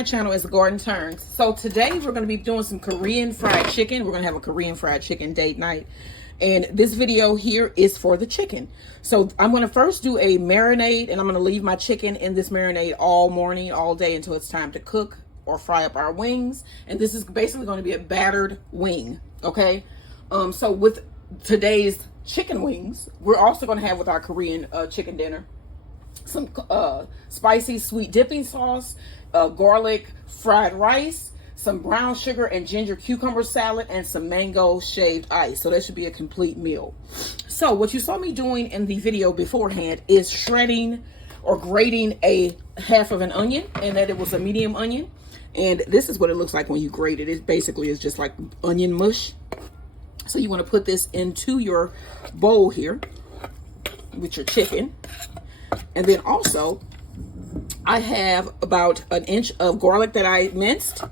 my channel as Garden Turns. So today we're going to be doing some Korean fried chicken. We're going to have a Korean fried chicken date night. And this video here is for the chicken. So I'm going to first do a marinade, and I'm going to leave my chicken in this marinade all morning, all day until it's time to cook or fry up our wings. And this is basically going to be a battered wing. Okay. So with today's chicken wings, we're also going to have with our Korean chicken dinner some spicy sweet dipping sauce, garlic fried rice, some brown sugar and ginger cucumber salad, and some mango shaved ice. So that should be a complete meal. So what you saw me doing in the video beforehand is shredding or grating a half of an onion, and that it was a medium onion. And this is what it looks like when you grate it. It basically is just like onion mush. So you want to put this into your bowl here with your chicken. And then also, I have about an inch of garlic that I minced.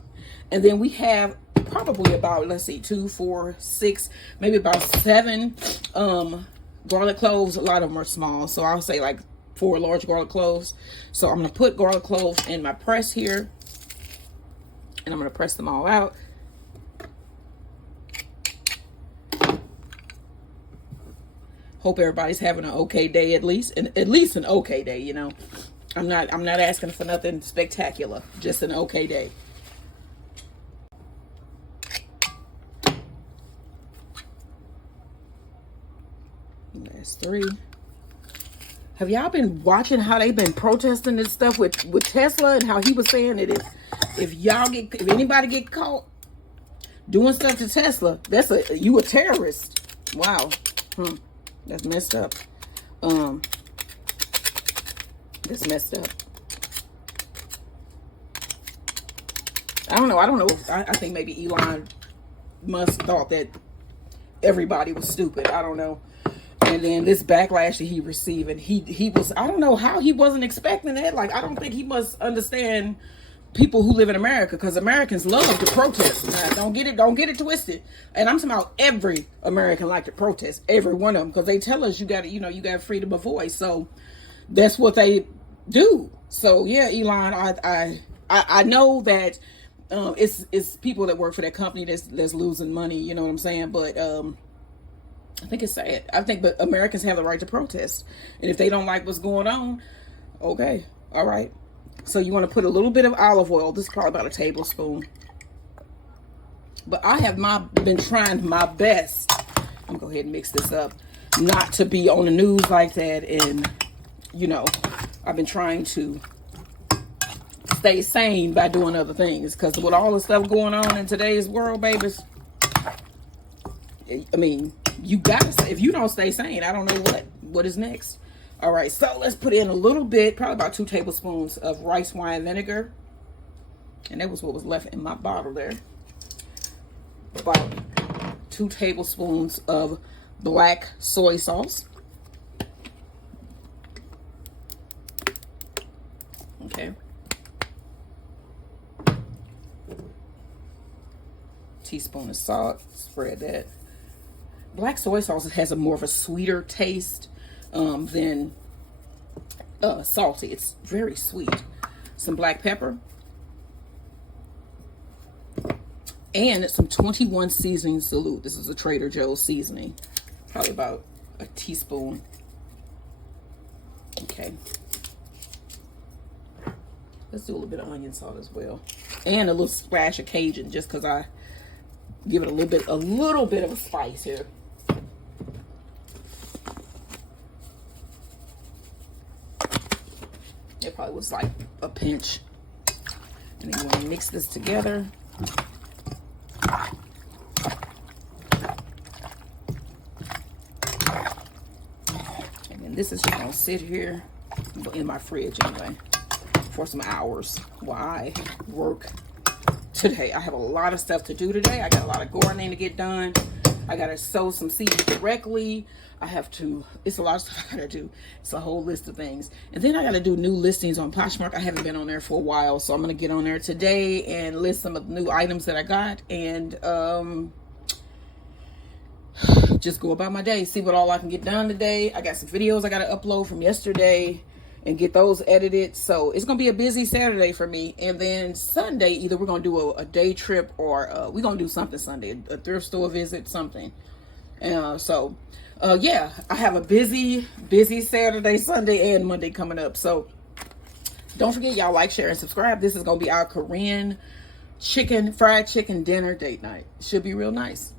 And then we have probably about, let's see, 2, 4, 6, maybe about 7 garlic cloves. A lot of them are small. So I'll say like 4 large garlic cloves. So I'm going to put garlic cloves in my press here. And I'm going to press them all out. Hope everybody's having an okay day, at least an okay day, you know. I'm not asking for nothing spectacular, just an okay day. That's 3. Have y'all been watching how they've been protesting this stuff with Tesla, and how he was saying that if anybody get caught doing stuff to Tesla, you a terrorist. Wow. That's messed up. That's messed up. I don't know. I think maybe Elon Musk thought that everybody was stupid. I don't know. And then this backlash that he received, and he was, I don't know how he wasn't expecting that. Like, I don't think he must understand people who live in America, because Americans love to protest. Now, don't get it twisted. And I'm talking about every American like to protest, every one of them, because they tell us you got freedom of voice. So that's what they do. So yeah, Elon, I know that it's people that work for that company that's losing money. You know what I'm saying? But I think it's sad. But Americans have the right to protest, and if they don't like what's going on, okay, all right. So you want to put a little bit of olive oil. This is probably about a tablespoon. But I have been trying my best. I'm going to go ahead and mix this up. Not to be on the news like that. And, you know, I've been trying to stay sane by doing other things. Because with all the stuff going on in today's world, babies, I mean, you got to, if you don't stay sane, I don't know what is next. All right, so let's put in a little bit, probably about 2 tablespoons of rice wine vinegar. And that was what was left in my bottle there. About 2 tablespoons of black soy sauce. Okay. Teaspoon of salt, spread that. Black soy sauce has more of a sweeter taste than salty. It's very sweet. Some black pepper. And some 21 seasoning salute. This is a Trader Joe's seasoning. Probably about a teaspoon. Okay. Let's do a little bit of onion salt as well. And a little splash of Cajun, just because I give it a little bit of a spice here. It probably was like a pinch. And then you want to mix this together. And then this is just going to sit here in my fridge anyway for some hours while I work today. I have a lot of stuff to do today. I got a lot of gardening to get done. I got to sow some seeds directly. It's a lot of stuff I got to do. It's a whole list of things. And then I got to do new listings on Poshmark. I haven't been on there for a while, so I'm going to get on there today and list some of the new items that I got, and just go about my day, see what all I can get done today. I got some videos I got to upload from yesterday. and get those edited. So it's gonna be a busy Saturday for me. And then Sunday, either we're gonna do a day trip, or we're gonna do something Sunday, a thrift store visit, something. Yeah, I have a busy Saturday, Sunday, and Monday coming up. So don't forget, y'all, like, share, and subscribe. This is gonna be our Korean fried chicken dinner date night. Should be real nice.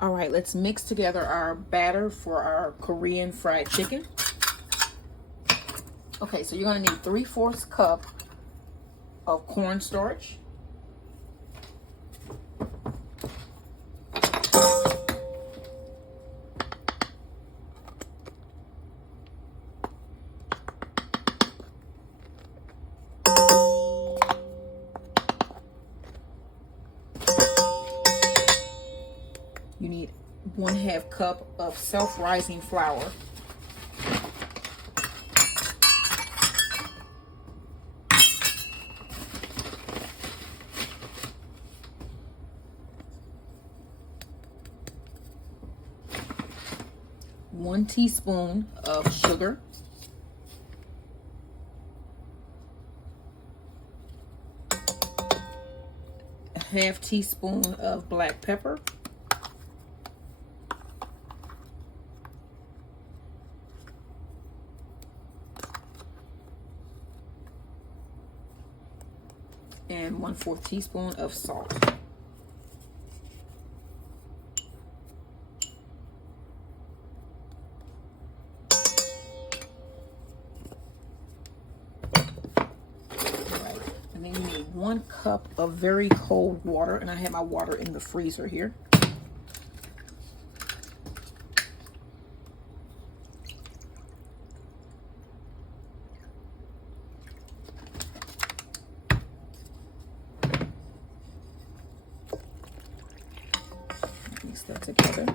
All right, let's mix together our batter for our Korean fried chicken. Okay, so you're gonna need 3/4 cup of cornstarch. You need 1/2 cup of self-rising flour. One teaspoon of sugar. A 1/2 teaspoon of black pepper. And 1/4 teaspoon of salt. And then you need 1 cup of very cold water, and I have my water in the freezer here. Mix that together.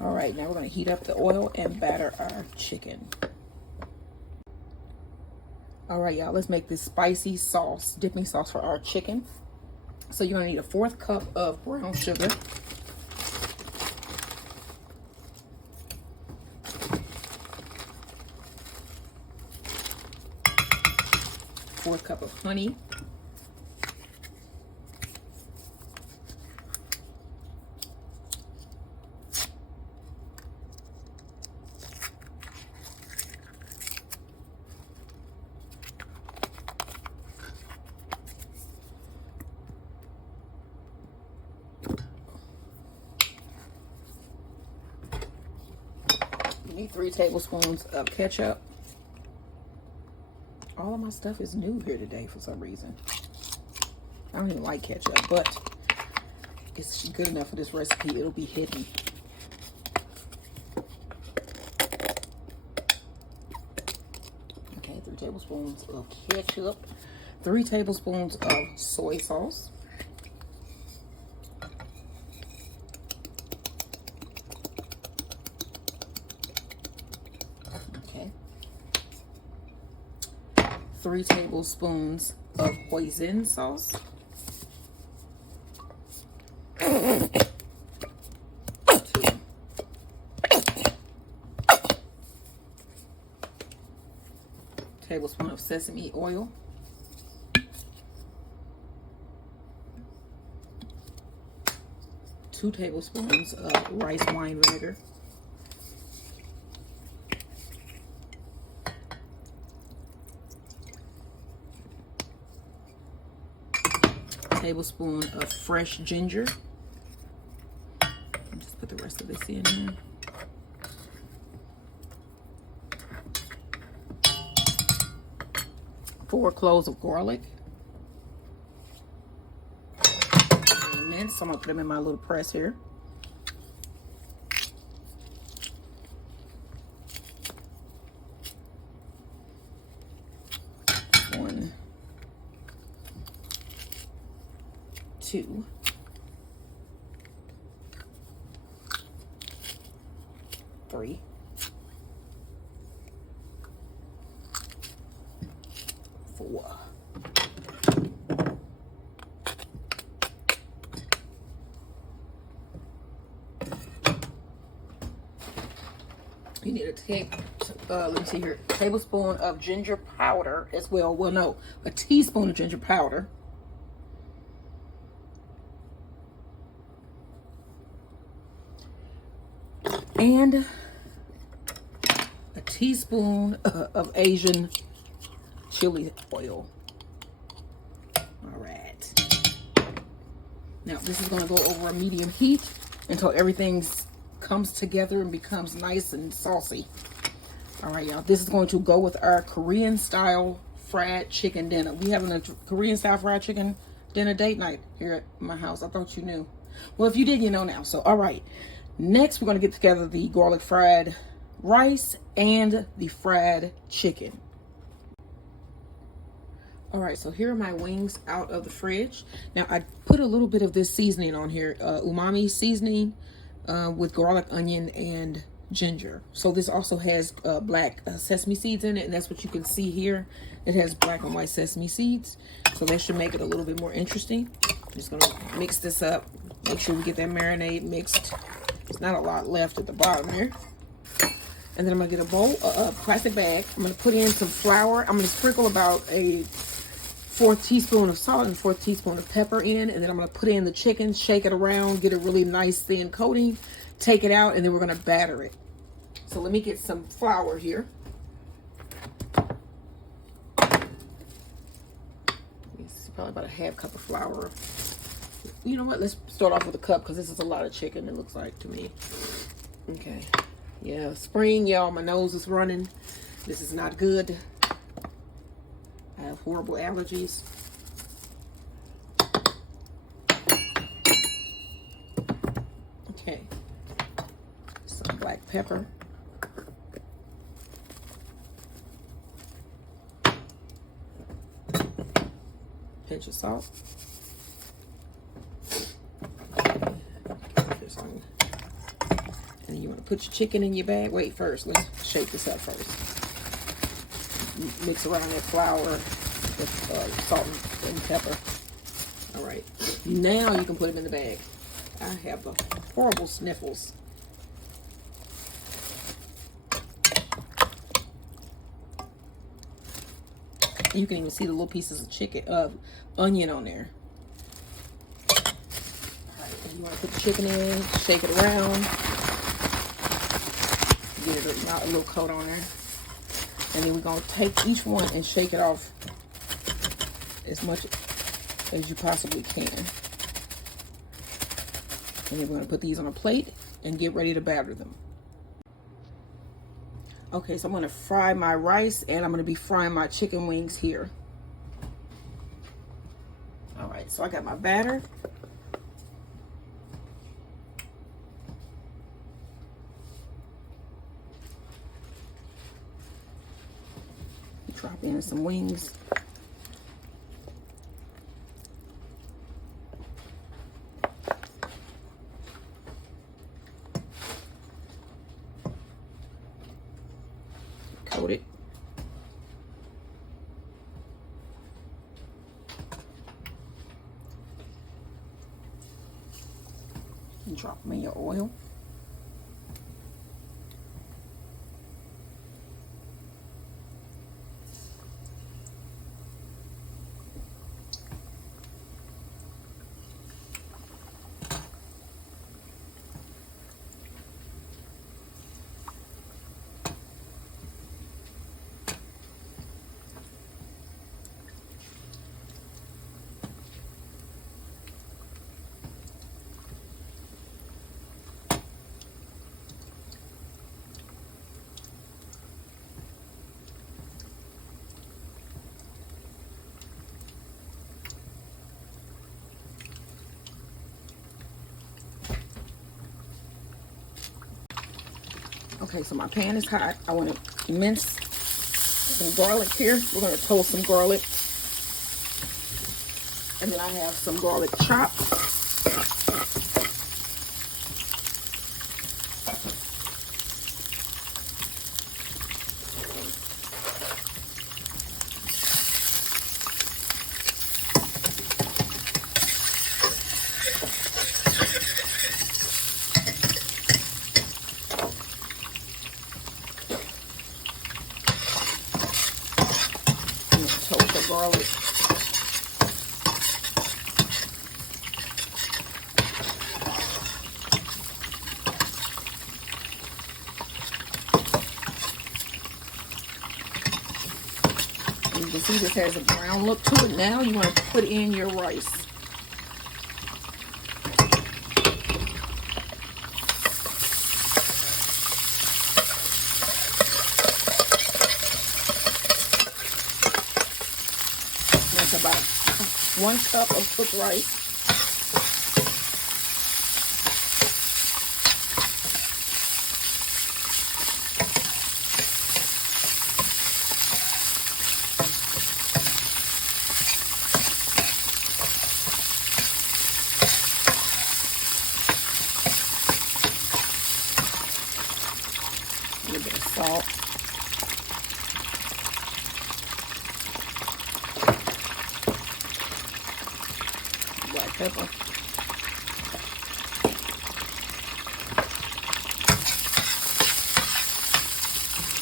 All right, now we're going to heat up the oil and batter our chicken. All right, y'all, let's make this spicy sauce, dipping sauce for our chicken. So you're going to need a 1/4 cup of brown sugar. 1/4 cup of honey. 3 tablespoons of ketchup. All of my stuff is new here today for some reason. I don't even like ketchup, but it's good enough for this recipe. It'll be hidden. Okay, 3 tablespoons of ketchup. 3 tablespoons of soy sauce. Okay. 3 tablespoons of Hoisin sauce. 2 tablespoons of sesame oil. 2 tablespoons of rice wine vinegar. 1 tablespoon of fresh ginger. I'll just put the rest of this in here. 4 cloves of garlic. Minced, so I'm gonna put them in my little press here. 1 2, 3, 4. You need let me see here, a tablespoon of ginger powder as well. Well, no, a teaspoon of ginger powder. And a teaspoon of Asian chili oil. All right. Now, this is going to go over a medium heat until everything comes together and becomes nice and saucy. All right, y'all. This is going to go with our Korean style fried chicken dinner. We having a Korean style fried chicken dinner date night here at my house. I thought you knew. Well, if you did, you know now. So, all right. Next, we're going to get together the garlic fried rice and the fried chicken. All right, so here are my wings out of the fridge. Now, I put a little bit of this seasoning on here, umami seasoning with garlic, onion, and ginger. So this also has black sesame seeds in it, and that's what you can see here. It has black and white sesame seeds, so that should make it a little bit more interesting. I'm just going to mix this up, make sure we get that marinade mixed. There's not a lot left at the bottom here. And then I'm going to get a bowl, a plastic bag. I'm going to put in some flour. I'm going to sprinkle about a 4th teaspoon of salt and 4th teaspoon of pepper in. And then I'm going to put in the chicken, shake it around, get a really nice thin coating, take it out, and then we're going to batter it. So let me get some flour here. It's probably about a half cup of flour. You know what? Let's start off with a cup because this is a lot of chicken, it looks like to me. Okay. Yeah, spring, y'all. My nose is running. This is not good. I have horrible allergies. Okay. Some black pepper. Pinch of salt. And you want to put your chicken in your bag. Wait, first, let's shake this up first. Mix around that flour with salt and pepper. All right. Now you can put it in the bag. I have the horrible sniffles. You can even see the little pieces of chicken, onion on there. You want to put the chicken in, shake it around, get it a little coat on there, and then we're going to take each one and shake it off as much as you possibly can. And then we're going to put these on a plate and get ready to batter them. Okay, so I'm going to fry my rice and I'm going to be frying my chicken wings here. All right, so I got my batter. Drop in some wings. Coat it. And drop them in your oil. Okay, so my pan is hot. I want to mince some garlic here. We're going to toast some garlic. And then I have some garlic chopped. Toast the garlic. You can see this has a brown look to it. Now you want to put in your rice. That's about 1 cup of cooked rice. A little bit of salt. Black pepper.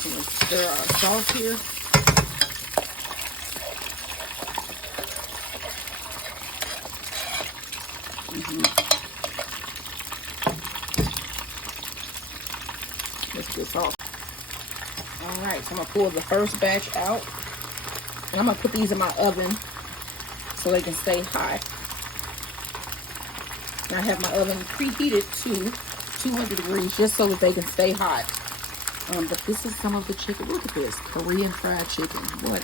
I'm going to stir our sauce here. Let's get sauce. Alright, so I'm going to pull the first batch out. And I'm going to put these in my oven so they can stay hot. And I have my oven preheated to 200 degrees just so that they can stay hot. But this is some of the chicken. Look at this. Korean fried chicken. What?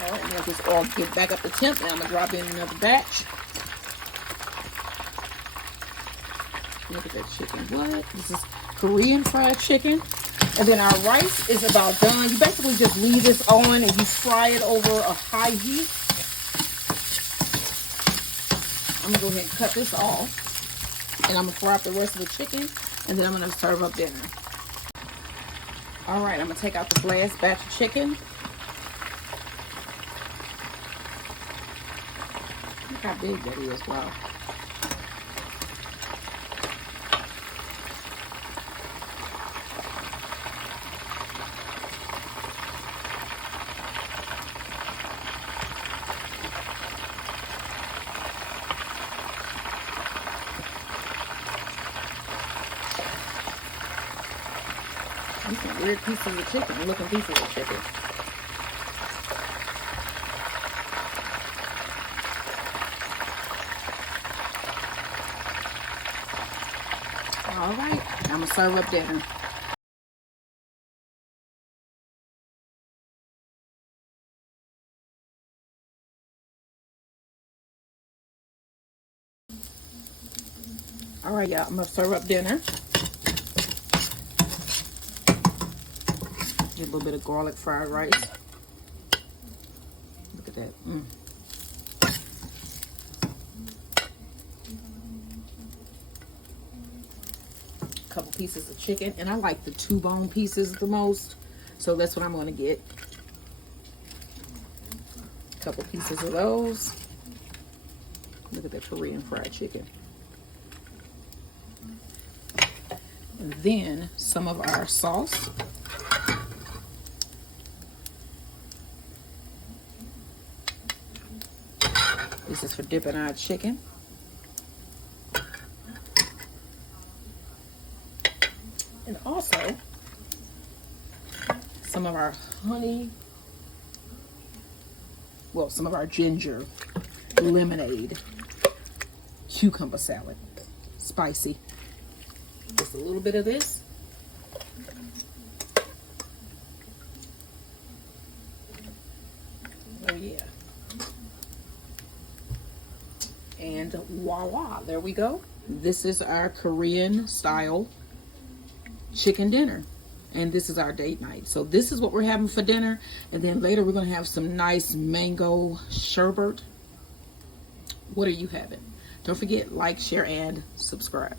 Alright, and let this all get back up to temp. And I'm going to drop in another batch. Look at that chicken. What? This is Korean fried chicken. And then our rice is about done. You basically just leave this on and you fry it over a high heat. I'm going to go ahead and cut this off. And I'm going to fry up the rest of the chicken. And then I'm going to serve up dinner. Alright, I'm going to take out the last batch of chicken. Look how big that is. Wow. These some weird pieces of chicken, looking pieces of chicken. Alright, I'm going to serve up dinner. Alright, y'all, I'm going to serve up dinner. Get a little bit of garlic fried rice. Look at that. A couple pieces of chicken. And I like the 2-bone pieces the most. So that's what I'm going to get. A couple pieces of those. Look at that Korean fried chicken. And then some of our sauce. This is for dipping our chicken. And also some of our honey, well, some of our ginger, lemonade, cucumber salad, spicy. Just a little bit of this. voila, there we go. This is our Korean style chicken dinner. And this is our date night. So this is what we're having for dinner. And then later we're going to have some nice mango sherbet. What are you having? Don't forget, like, share, and subscribe.